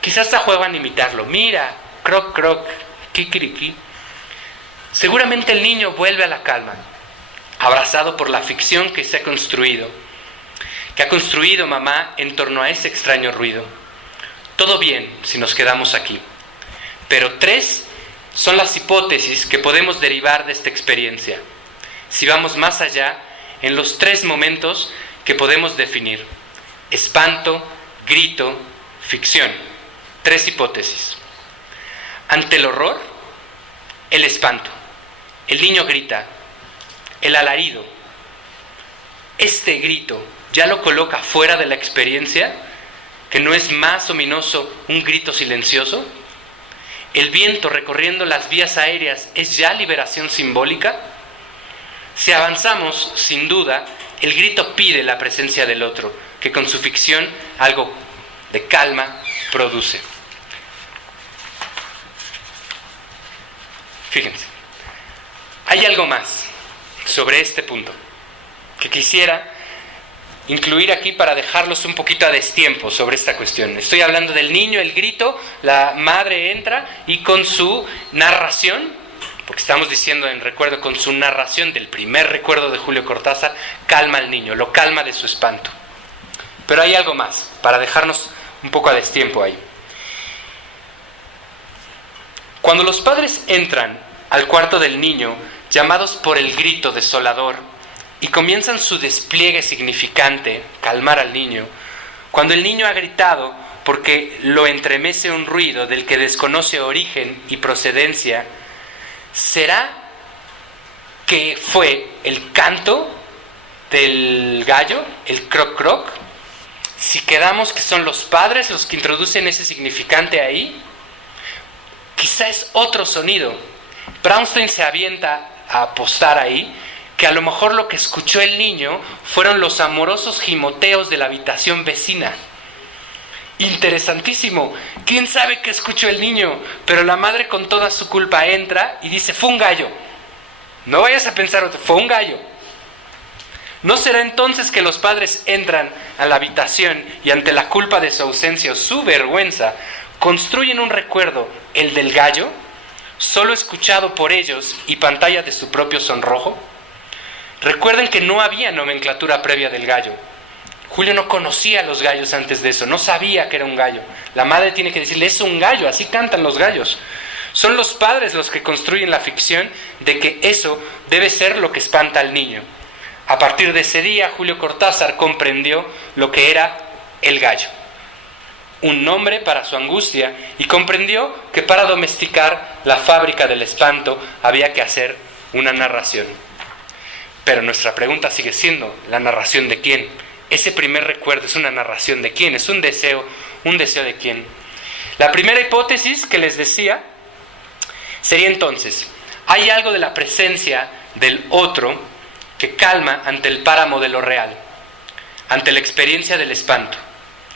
Quizás hasta juegan a imitarlo. Mira, croc, croc, kikiriki. Seguramente el niño vuelve a la calma, abrazado por la ficción que se ha construido, que ha construido mamá en torno a ese extraño ruido. Todo bien si nos quedamos aquí, pero 3 son las hipótesis que podemos derivar de esta experiencia. Si vamos más allá, en los 3 momentos que podemos definir: espanto, grito, ficción. 3 hipótesis. Ante el horror, el espanto. El niño grita, el alarido. Este grito ya lo coloca fuera de la experiencia, que no es más ominoso un grito silencioso. El viento recorriendo las vías aéreas es ya liberación simbólica. Si avanzamos, sin duda, el grito pide la presencia del otro, que con su ficción algo de calma produce. Fíjense, hay algo más. sobre este punto, que quisiera incluir aquí para dejarlos un poquito a destiempo sobre esta cuestión. Estoy hablando del niño, el grito, la madre entra y con su narración, porque estamos diciendo en recuerdo, con su narración del primer recuerdo de Julio Cortázar, calma al niño, lo calma de su espanto. Pero hay algo más, para dejarnos un poco a destiempo ahí. Cuando los padres entran al cuarto del niño, llamados por el grito desolador, y comienzan su despliegue significante, calmar al niño, cuando el niño ha gritado porque lo entremece un ruido del que desconoce origen y procedencia, ¿será que fue el canto del gallo, el croc croc? Si quedamos que son los padres los que introducen ese significante ahí, quizá es otro sonido. Brownstein se avienta a apostar ahí que a lo mejor lo que escuchó el niño fueron los amorosos gimoteos de la habitación vecina. Interesantísimo. ¿Quién sabe qué escuchó el niño? Pero la madre con toda su culpa entra y dice, fue un gallo. No vayas a pensar, fue un gallo. ¿No será entonces que los padres entran a la habitación y ante la culpa de su ausencia o su vergüenza, construyen un recuerdo, el del gallo, solo escuchado por ellos y pantalla de su propio sonrojo? Recuerden que no había nomenclatura previa del gallo. Julio no conocía a los gallos antes de eso, no sabía que era un gallo. La madre tiene que decirle, es un gallo, así cantan los gallos. Son los padres los que construyen la ficción de que eso debe ser lo que espanta al niño. A partir de ese día, Julio Cortázar comprendió lo que era el gallo, un nombre para su angustia, y comprendió que para domesticar la fábrica del espanto había que hacer una narración. Pero nuestra pregunta sigue siendo, ¿la narración de quién? Ese primer recuerdo es una narración de quién, es un deseo de quién. La primera hipótesis que les decía sería entonces, hay algo de la presencia del otro que calma ante el páramo de lo real, ante la experiencia del espanto.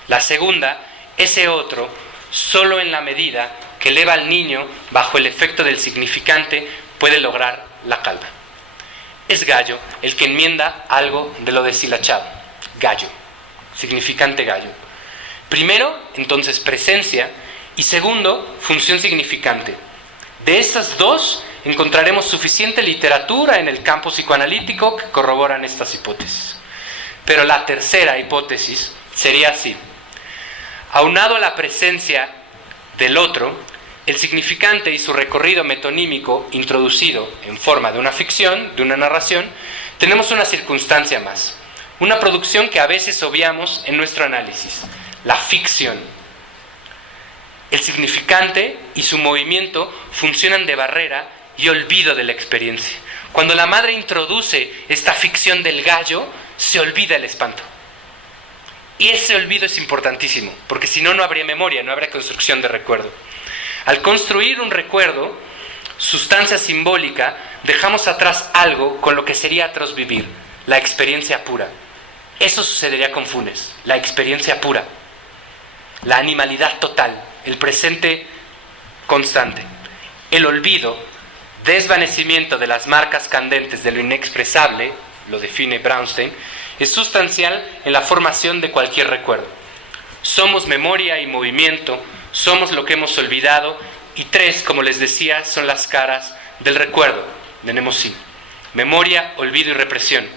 La segunda, ese otro, solo en la medida que eleva al niño bajo el efecto del significante, puede lograr la calma. Es gallo el que enmienda algo de lo deshilachado. Gallo, significante gallo. Primero, entonces, presencia, y segundo, función significante. De estas dos encontraremos suficiente literatura en el campo psicoanalítico que corroboran estas hipótesis. Pero la tercera hipótesis sería así. Aunado a la presencia del otro, el significante y su recorrido metonímico introducido en forma de una ficción, de una narración, tenemos una circunstancia más. Una producción que a veces obviamos en nuestro análisis, la ficción. El significante y su movimiento funcionan de barrera y olvido de la experiencia. Cuando la madre introduce esta ficción del gallo, se olvida el espanto. Y ese olvido es importantísimo, porque si no, no habría memoria, no habría construcción de recuerdo. Al construir un recuerdo, sustancia simbólica, dejamos atrás algo con lo que sería atroz vivir, la experiencia pura. Eso sucedería con Funes, la experiencia pura, la animalidad total, el presente constante. El olvido, desvanecimiento de las marcas candentes de lo inexpresable, lo define Brownstein, es sustancial en la formación de cualquier recuerdo. Somos memoria y movimiento, somos lo que hemos olvidado, y tres, como les decía, son las caras del recuerdo, de Nemosí: memoria, olvido y represión.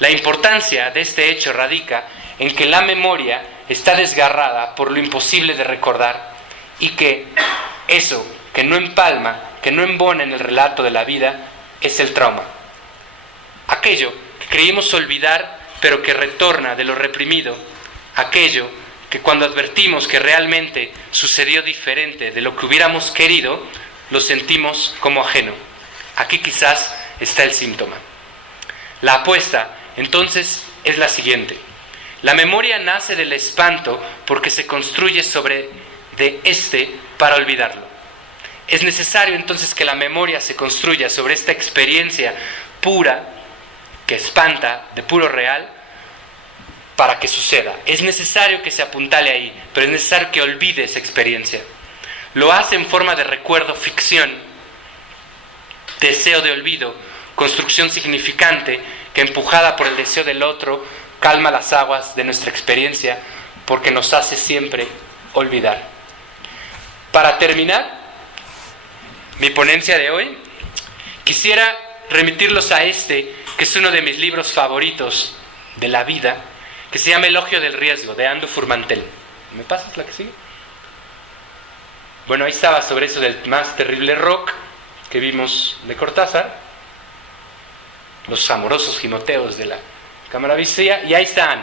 La importancia de este hecho radica en que la memoria está desgarrada por lo imposible de recordar, y que eso que no empalma, que no embona en el relato de la vida, es el trauma. Aquello que creímos olvidar, pero que retorna de lo reprimido, aquello que cuando advertimos que realmente sucedió diferente de lo que hubiéramos querido, lo sentimos como ajeno. Aquí quizás está el síntoma. La apuesta, entonces, es la siguiente. La memoria nace del espanto porque se construye sobre de este para olvidarlo. Es necesario entonces que la memoria se construya sobre esta experiencia pura, que espanta, de puro real, para que suceda. Es necesario que se apuntale ahí, pero es necesario que olvide esa experiencia. Lo hace en forma de recuerdo, ficción, deseo de olvido, construcción significante que, empujada por el deseo del otro, calma las aguas de nuestra experiencia porque nos hace siempre olvidar. Para terminar mi ponencia de hoy, quisiera remitirlos a que es uno de mis libros favoritos de la vida, que se llama Elogio del Riesgo, de Andu Furmantel. ¿Me pasas la que sigue? Bueno, ahí estaba sobre eso del más terrible rock que vimos de Cortázar, los amorosos gimoteos de la cámara vacía, y ahí está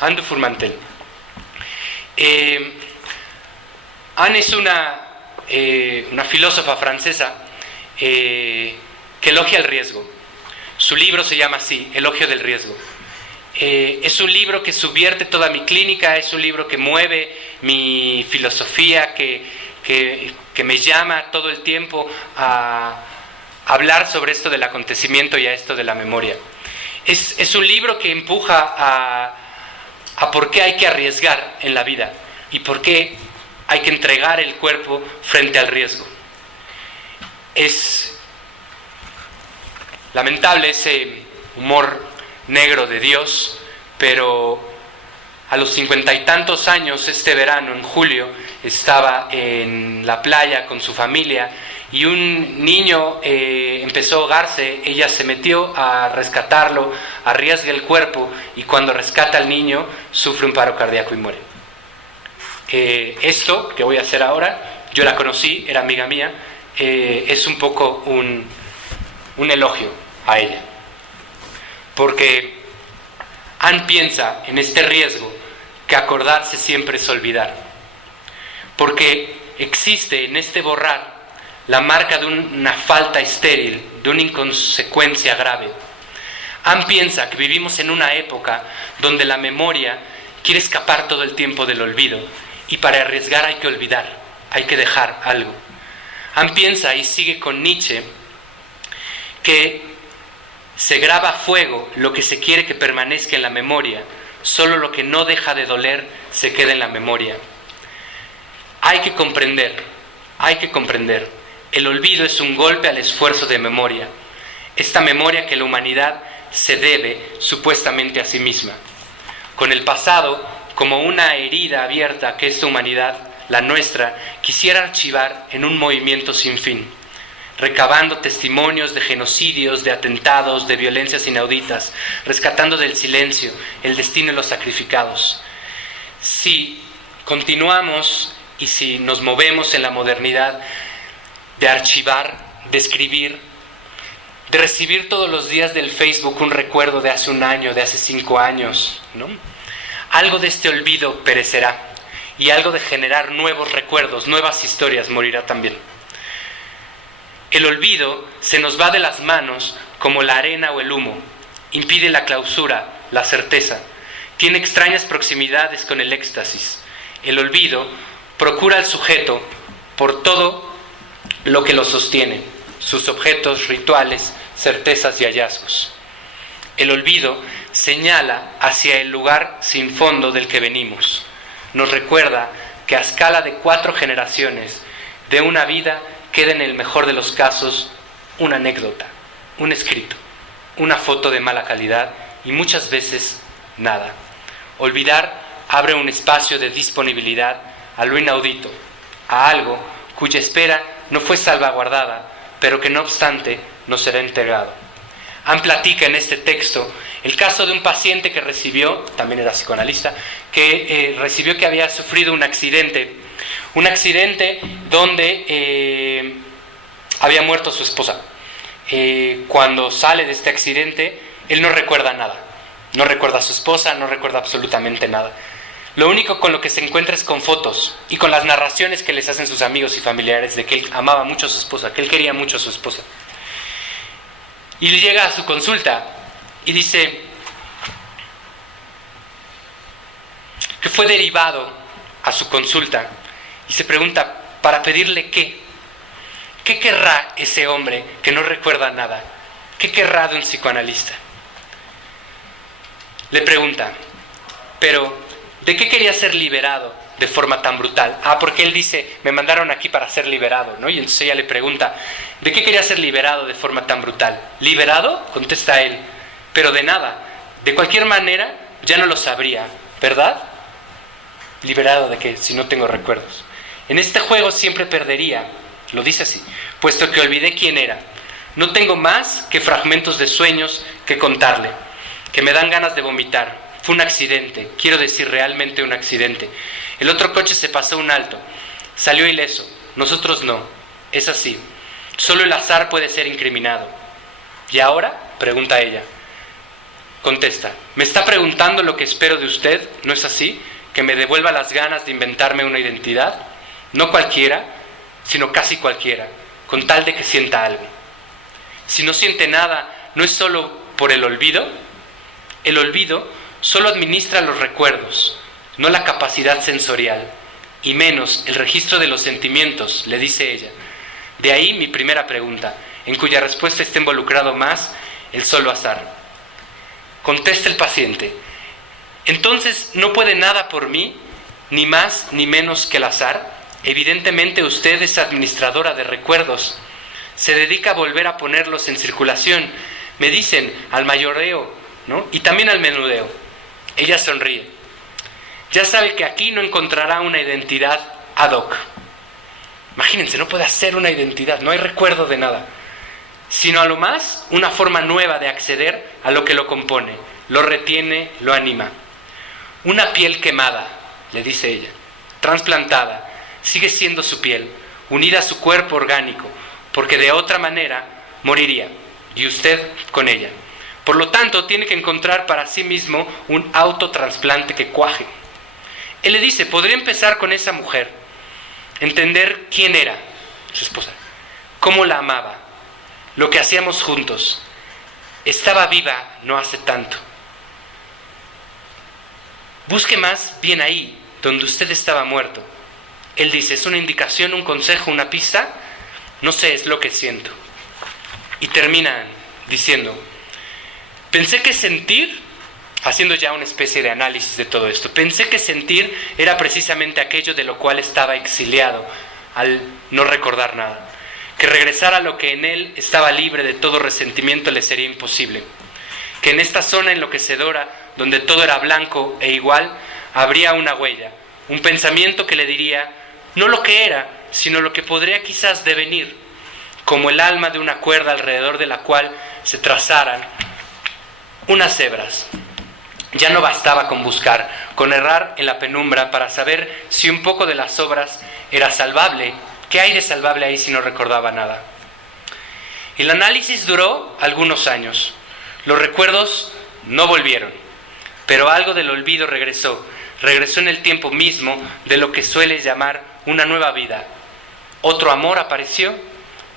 Andu Furmantel. Anne es una filósofa francesa que elogia el riesgo. Su libro se llama así, Elogio del Riesgo. Es un libro que subvierte toda mi clínica, es un libro que mueve mi filosofía, que me llama todo el tiempo a hablar sobre esto del acontecimiento y a esto de la memoria. Es un libro que empuja a por qué hay que arriesgar en la vida y por qué hay que entregar el cuerpo frente al riesgo. Es lamentable ese humor negro de Dios, pero a los 50 y tantos años, este verano, en julio, estaba en la playa con su familia y un niño empezó a ahogarse. Ella se metió a rescatarlo, arriesga el cuerpo y cuando rescata al niño sufre un paro cardíaco y muere. Esto que voy a hacer ahora, yo la conocí, era amiga mía, es un poco un elogio a ella, porque Anne piensa en este riesgo que acordarse siempre es olvidar, porque existe en este borrar la marca de una falta estéril, de una inconsecuencia grave. Anne piensa que vivimos en una época donde la memoria quiere escapar todo el tiempo del olvido, y para arriesgar hay que olvidar, hay que dejar algo. Anne piensa, y sigue con Nietzsche, que se graba a fuego lo que se quiere que permanezca en la memoria, solo lo que no deja de doler se queda en la memoria. Hay que comprender, el olvido es un golpe al esfuerzo de memoria, esta memoria que la humanidad se debe supuestamente a sí misma. Con el pasado como una herida abierta que esta humanidad, la nuestra, quisiera archivar en un movimiento sin fin, recabando testimonios de genocidios, de atentados, de violencias inauditas, rescatando del silencio el destino de los sacrificados. Si continuamos y si nos movemos en la modernidad de archivar, de escribir, de recibir todos los días del Facebook un recuerdo de hace un año, de hace 5 años, ¿no? Algo de este olvido perecerá y algo de generar nuevos recuerdos, nuevas historias morirá también. El olvido se nos va de las manos como la arena o el humo, impide la clausura, la certeza, tiene extrañas proximidades con el éxtasis. El olvido procura al sujeto por todo lo que lo sostiene, sus objetos, rituales, certezas y hallazgos. El olvido señala hacia el lugar sin fondo del que venimos. Nos recuerda que a escala de 4 generaciones de una vida queda en el mejor de los casos una anécdota, un escrito, una foto de mala calidad y muchas veces nada. Olvidar abre un espacio de disponibilidad a lo inaudito, a algo cuya espera no fue salvaguardada, pero que no obstante nos será entregado. Anne platica en este texto el caso de un paciente que recibió, también era psicoanalista, que recibió que había sufrido un accidente donde había muerto su esposa. Cuando sale de este accidente, él no recuerda nada, no recuerda a su esposa, no recuerda absolutamente nada. Lo único con lo que se encuentra es con fotos y con las narraciones que les hacen sus amigos y familiares de que él amaba mucho a su esposa, que él quería mucho a su esposa. Y le llega a su consulta y dice que fue derivado a su consulta y se pregunta, ¿para pedirle qué? ¿Qué querrá ese hombre que no recuerda nada? ¿Qué querrá de un psicoanalista? Le pregunta, pero ¿de qué quería ser liberado de forma tan brutal? Porque él dice, me mandaron aquí para ser liberado, ¿no? Y entonces ella le pregunta, ¿de qué quería ser liberado de forma tan brutal? ¿Liberado? Contesta él, pero de nada. De cualquier manera, ya no lo sabría, ¿verdad? ¿Liberado de qué? Si no tengo recuerdos. En este juego siempre perdería, lo dice así, puesto que olvidé quién era. No tengo más que fragmentos de sueños que contarle, que me dan ganas de vomitar. Fue un accidente, quiero decir realmente un accidente. El otro coche se pasó un alto, salió ileso, nosotros no, es así. Solo el azar puede ser incriminado. ¿Y ahora? Pregunta ella. Contesta, ¿me está preguntando lo que espero de usted? ¿No es así? ¿Que me devuelva las ganas de inventarme una identidad? No cualquiera, sino casi cualquiera, con tal de que sienta algo. Si no siente nada, ¿no es solo por el olvido? El olvido solo administra los recuerdos, no la capacidad sensorial, y menos el registro de los sentimientos, le dice ella. De ahí mi primera pregunta, en cuya respuesta está involucrado más el solo azar. Contesta el paciente, entonces no puede nada por mí, ni más ni menos que el azar. Evidentemente usted es administradora de recuerdos, se dedica a volver a ponerlos en circulación, me dicen, al mayoreo, ¿no? Y también al menudeo. Ella sonríe. Ya sabe que aquí no encontrará una identidad ad hoc. Imagínense, no puede hacer una identidad, no hay recuerdo de nada, sino a lo más una forma nueva de acceder a lo que lo compone, lo retiene, lo anima. Una piel quemada, le dice ella, trasplantada, sigue siendo su piel, unida a su cuerpo orgánico, porque de otra manera moriría, y usted con ella. Por lo tanto, tiene que encontrar para sí mismo un autotransplante que cuaje. Él le dice, podría empezar con esa mujer, entender quién era su esposa, cómo la amaba, lo que hacíamos juntos. Estaba viva no hace tanto. Busque más bien ahí, donde usted estaba muerto. Él dice, ¿es una indicación, un consejo, una pista? No sé, es lo que siento. Y terminan diciendo, pensé que sentir, haciendo ya una especie de análisis de todo esto, pensé que sentir era precisamente aquello de lo cual estaba exiliado, al no recordar nada. Que regresar a lo que en él estaba libre de todo resentimiento le sería imposible. Que en esta zona enloquecedora, donde todo era blanco e igual, habría una huella, un pensamiento que le diría, no lo que era, sino lo que podría quizás devenir, como el alma de una cuerda alrededor de la cual se trazaran unas hebras. Ya no bastaba con buscar, con errar en la penumbra para saber si un poco de las obras era salvable. ¿Qué hay de salvable ahí si no recordaba nada? El análisis duró algunos años. Los recuerdos no volvieron, pero algo del olvido regresó en el tiempo mismo de lo que suele llamar una nueva vida. Otro amor apareció,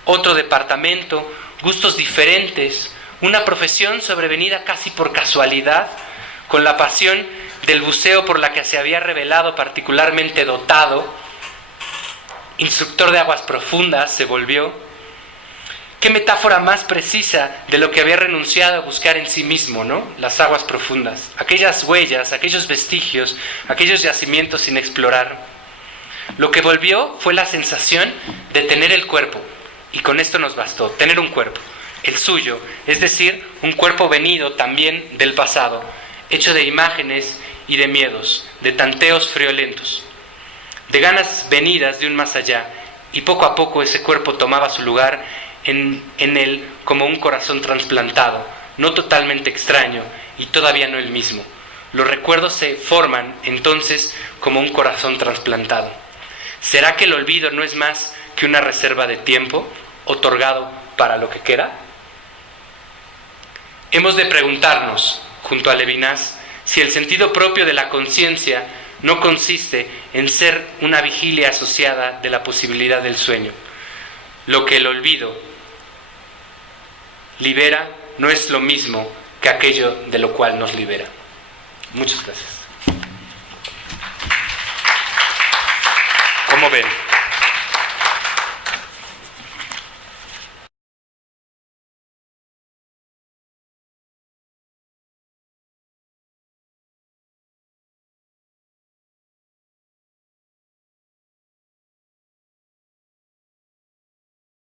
otro departamento, gustos diferentes, una profesión sobrevenida casi por casualidad, con la pasión del buceo por la que se había revelado particularmente dotado. Instructor de aguas profundas se volvió. Qué metáfora más precisa de lo que había renunciado a buscar en sí mismo, ¿no? Las aguas profundas, aquellas huellas, aquellos vestigios, aquellos yacimientos sin explorar. Lo que volvió fue la sensación de tener el cuerpo, y con esto nos bastó, tener un cuerpo, el suyo, es decir, un cuerpo venido también del pasado, hecho de imágenes y de miedos, de tanteos friolentos, de ganas venidas de un más allá, y poco a poco ese cuerpo tomaba su lugar en él como un corazón trasplantado, no totalmente extraño y todavía no el mismo. Los recuerdos se forman entonces como un corazón trasplantado. ¿Será que el olvido no es más que una reserva de tiempo otorgado para lo que queda? Hemos de preguntarnos, junto a Levinas, si el sentido propio de la conciencia no consiste en ser una vigilia asociada de la posibilidad del sueño. Lo que el olvido libera no es lo mismo que aquello de lo cual nos libera. Muchas gracias.